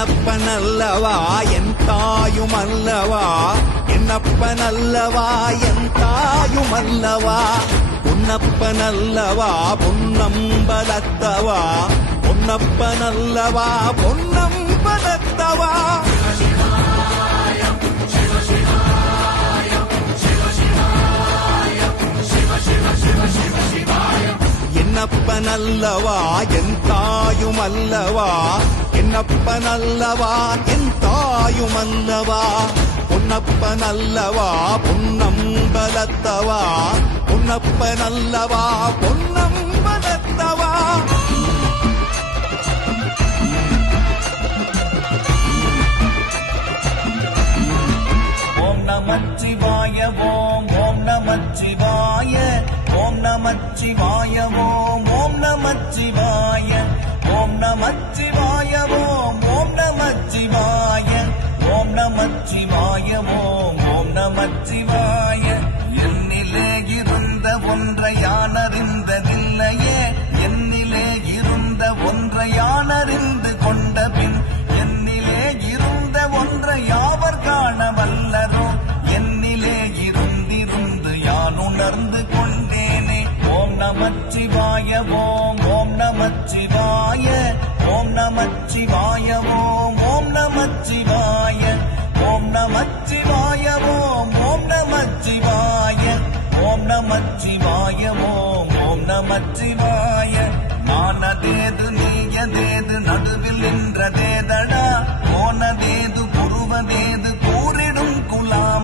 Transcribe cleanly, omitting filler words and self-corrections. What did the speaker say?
என்னப்பனல்லவா என் தாயுமல்லவா, என்னப்பனல்லவா என் தாயுமல்லவா, பொன்னப்பனல்லவா பொன்னம்பலத்தவா, பொன்னப்பனல்லவா பொன்னம்பலத்தவா. என்னப்பனல்லவா என் தாயுமல்லவா, என்னப்பனல்லவா என் தாயுமல்லவா, பொன்னப்பனல்லவா பொன்னம்பலத்தவா, பொன்னப்பனல்லவா பொன்னம்பலத்தவா. ஓம் நமச்சிவாய ஓம் ஓம் நமச்சிவாய ஓம் நமச்சிவாய ஓம் ஓம் நமச்சிவாய ஓம் நமச்சிவாய ஓம் ஓம் நமச்சிவாய ஓம் நமச்சிவாய ஓம் ஓம் நமச்சிவாய. என்னிலே இருந்த ஒன்றை யானறிந்ததில்லையே, என்னிலே இருந்த ஒன்றை யானறிந்து கொண்ட பின் என்னிலே இருந்த ஒன்றை யாவர் காண வல்லரோ, என்னிலே இருந்திருந்து யான் உணர்ந்து கொண்டேனே. ஓம் நமச்சிவாய ஓம் ஓம் நமச்சிவாய ஓம் நமச்சிவாய ஓம் ஓம் நமச்சிவாய ஓம் நமச்சிவாய ஓம் ஓம் நமச்சிவாய ஓம் நமச்சிவாய ஓம் ஓம் நமச்சிவாய. நானதேது